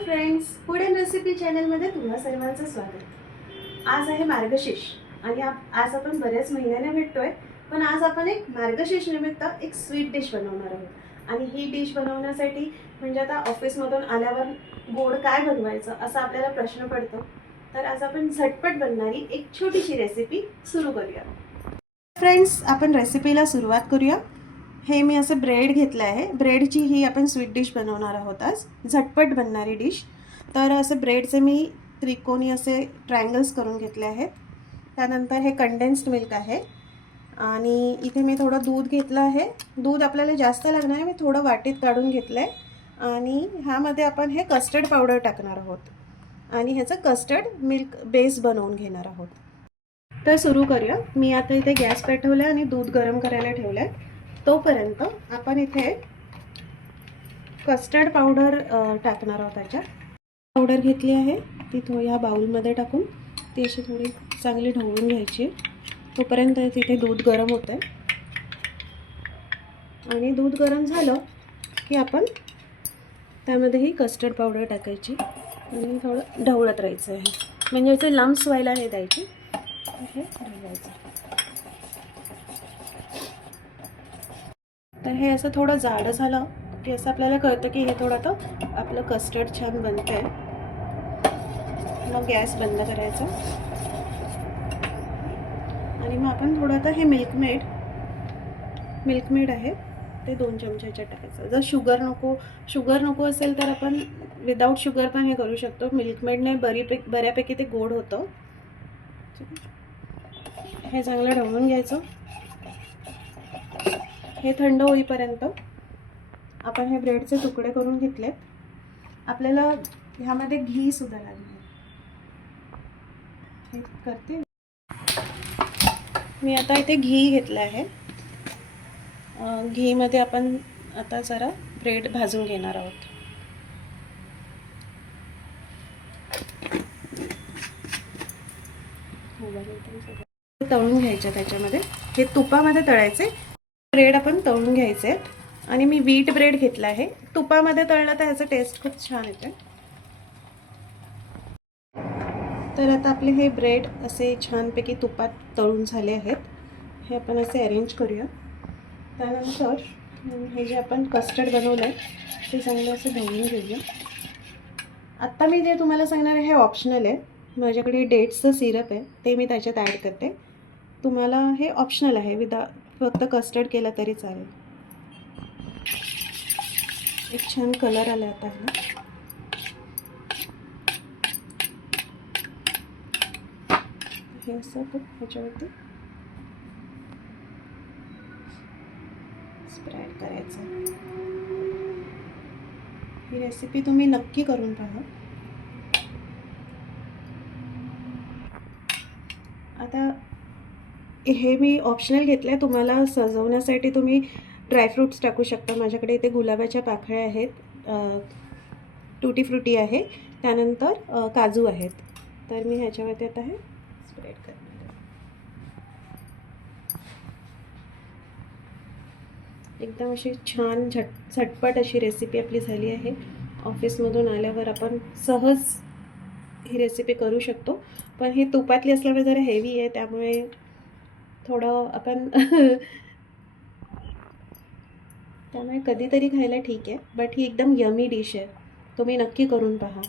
Hello friends, food and recipe चॅनलमध्ये तुम्हा सर्वांचं स्वागत। आज आहे मार्गशीर्ष आणि आज आपण बऱ्याच महिन्याने भेटतोय, पण आज आपण एक मार्गशीर्ष निमित्त एक स्वीट डिश बनवणार आहोत। आणि ही डिश बनवण्यासाठी म्हणजे आता ऑफिसमधून आल्यावर गोड काय बनवायचं असा आपल्याला प्रश्न पडतो, तर आज आपण झटपट बनणारी एक छोटीशी रेसिपी सुरू करूया। फ्रेंड्स, आपण रेसिपीला सुरुवात करूया। हे मी असं ब्रेड घेतलं आहे। ब्रेडची ही आपण स्वीट डिश बनवणार आहोत, आज झटपट बनणारी डिश। तर असे ब्रेडचे मी त्रिकोणी असे ट्रायंगल्स करून घेतले आहेत। त्यानंतर हे कंडेन्स्ड मिल्क आहे आणि इथे मी थोडं दूध घेतलं आहे। दूध आपल्याला जास्त लागणार आहे, मी थोडं वाटीत काढून घेतलं आहे। आणि ह्यामध्ये आपण हे कस्टर्ड पावडर टाकणार आहोत आणि ह्याचं कस्टर्ड मिल्क बेस बनवून घेणार आहोत। तर सुरू करूया। मी आता इथे गॅस पेटवला आणि दूध गरम करायला ठेवलं आहे। तोपर्यंत आपण इथे कस्टर्ड पावडर टाकणार आहोत। त्याच्यात पावडर घेतली आहे ती ह्या बाउलमध्ये टाकून ती अशी थोडी चांगली ढवळून घ्यायची। तोपर्यंत तिथे दूध गरम होतं आहे आणि दूध गरम झालं की आपण त्यामध्ये ही कस्टर्ड पावडर टाकायची आणि थोडं ढवळत राहायचं आहे, म्हणजे याचे लम्प्स व्हायला नाही द्यायचे। हे ढवळायचं। तर हे असं थोडं जाडं झालं की असं आपल्याला कळतं की हे थोडं आता आपलं कस्टर्ड छान बनतं आहे। मग गॅस बंद करायचा आणि मग आपण थोडं आता हे मिल्कमेड आहे ते 2 चमचे याच्यात टाकायचं। जर शुगर नको असेल तर आपण विदाऊट शुगर पण हे करू शकतो। मिल्कमेडने बऱ्यापैकी ते गोड होतं। हे चांगलं ढवळून घ्यायचं। हे थंड होईपर्यंत आपण हे ब्रेडचे तुकडे करून घेतलेत। आपल्याला ह्यामध्ये घी सुद्धा लागेल, हे करते मी। आता इथे घी घेतलं आहे। घीमध्ये आपण आता जरा ब्रेड भाजून घेणार आहोत। तळून घ्यायचे त्याच्यामध्ये, हे तुपामध्ये तळायचे। ब्रेड आपण तळून घ्यायचे आणि मी व्हीट ब्रेड घेतला आहे। तुपामध्ये तळलं तर ह्याचं टेस्ट खूप छान येते। तर आता आपले हे ब्रेड असे छानपैकी तुपात तळून झाले आहेत। हे आपण असे अरेंज करूया। त्यानंतर हे जे आपण कस्टर्ड बनवलं आहे ते चांगलं असं ढवळून घेऊया। आत्ता मी जे तुम्हाला सांगणार आहे हे ऑप्शनल आहे। माझ्याकडे डेट्सचं सिरप आहे ते मी त्याच्यात ॲड करते। तुम्हाला हे ऑप्शनल आहे, फक्त कस्टर्ड केलं तरी चालेल। एक छान कलर आला आता ह्याला। हे असं ह्याच्यावरती स्प्रेड करायचं। ही रेसिपी तुम्ही नक्की करून पहा। आता हे मी ऑप्शनल घेतलं आहे, तुम्हाला सजवण्यासाठी तुम्ही ड्रायफ्रूट्स टाकू शकता। माझ्याकडे इथे गुलाबाच्या पाकळ्या आहेत, टूटी फ्रुटी आहे, त्यानंतर काजू आहेत। तर मी ह्याच्यावरती आता हे स्प्रेड करणार आहे। एकदम अशी छान झटपट अशी रेसिपी आपली झाली आहे। ऑफिसमधून आल्यावर आपण सहज ही रेसिपी करू शकतो। पण ही तुपातली असल्यामुळे जरा हेवी आहे, त्यामुळे थोडं आपण त्यामुळे कधीतरी खायला ठीक आहे, बट ही एकदम यमी डिश आहे। तुम्ही नक्की करून पहा।